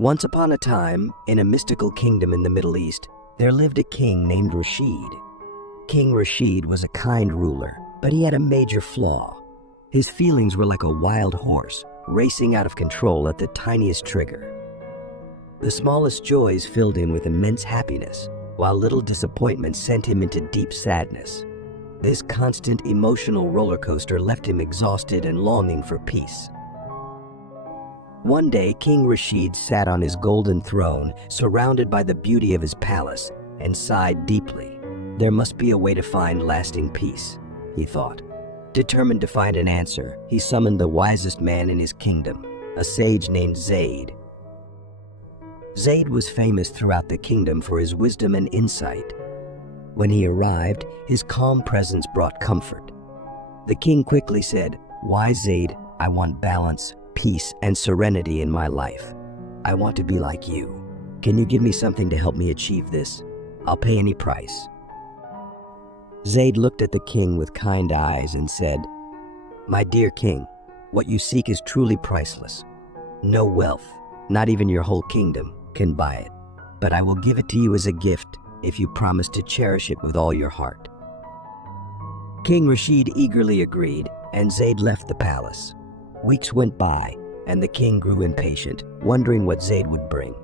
Once upon a time, in a mystical kingdom in the Middle East, there lived a king named Rashid. King Rashid was a kind ruler, but he had a major flaw. His feelings were like a wild horse, racing out of control at the tiniest trigger. The smallest joys filled him with immense happiness, while little disappointments sent him into deep sadness. This constant emotional roller coaster left him exhausted and longing for peace. One day, King Rashid sat on his golden throne, surrounded by the beauty of his palace, and sighed deeply. There must be a way to find lasting peace, he thought. Determined to find an answer, he summoned the wisest man in his kingdom, a sage named Zayd. Zayd was famous throughout the kingdom for his wisdom and insight. When he arrived, his calm presence brought comfort. The king quickly said, "Wise Zayd, I want balance, peace, and serenity in my life. I want to be like you. Can you give me something to help me achieve this? I'll pay any price." Zayd looked at the king with kind eyes and said, "My dear king, what you seek is truly priceless. No wealth, not even your whole kingdom, can buy it. But I will give it to you as a gift if you promise to cherish it with all your heart." King Rashid eagerly agreed, and Zayd left the palace. Weeks went by, and the king grew impatient, wondering what Zayd would bring.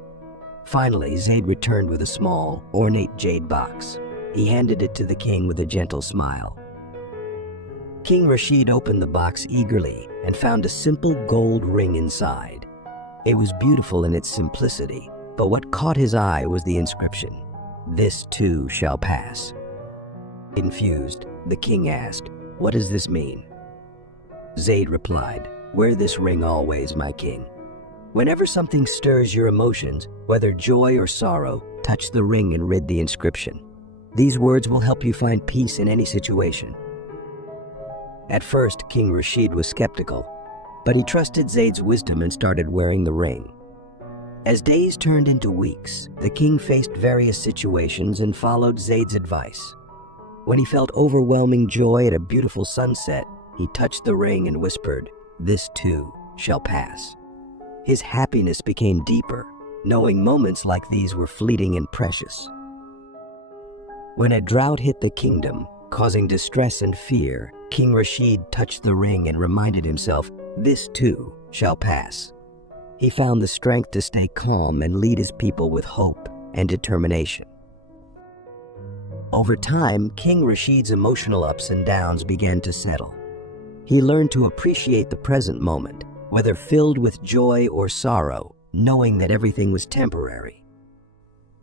Finally, Zayd returned with a small, ornate jade box. He handed it to the king with a gentle smile. King Rashid opened the box eagerly and found a simple gold ring inside. It was beautiful in its simplicity, but what caught his eye was the inscription, "This too shall pass." Confused, the king asked, "What does this mean?" Zayd replied, "Wear this ring always, my king. Whenever something stirs your emotions, whether joy or sorrow, touch the ring and read the inscription. These words will help you find peace in any situation." At first, King Rashid was skeptical, but he trusted Zayd's wisdom and started wearing the ring. As days turned into weeks, the king faced various situations and followed Zayd's advice. When he felt overwhelming joy at a beautiful sunset, he touched the ring and whispered, "This too shall pass." His happiness became deeper, knowing moments like these were fleeting and precious. When a drought hit the kingdom, causing distress and fear, King Rashid touched the ring and reminded himself, "This too shall pass." He found the strength to stay calm and lead his people with hope and determination. Over time, King Rashid's emotional ups and downs began to settle. He learned to appreciate the present moment, whether filled with joy or sorrow, knowing that everything was temporary.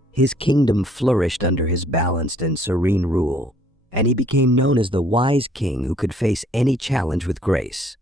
His kingdom flourished under his balanced and serene rule, and he became known as the wise king who could face any challenge with grace.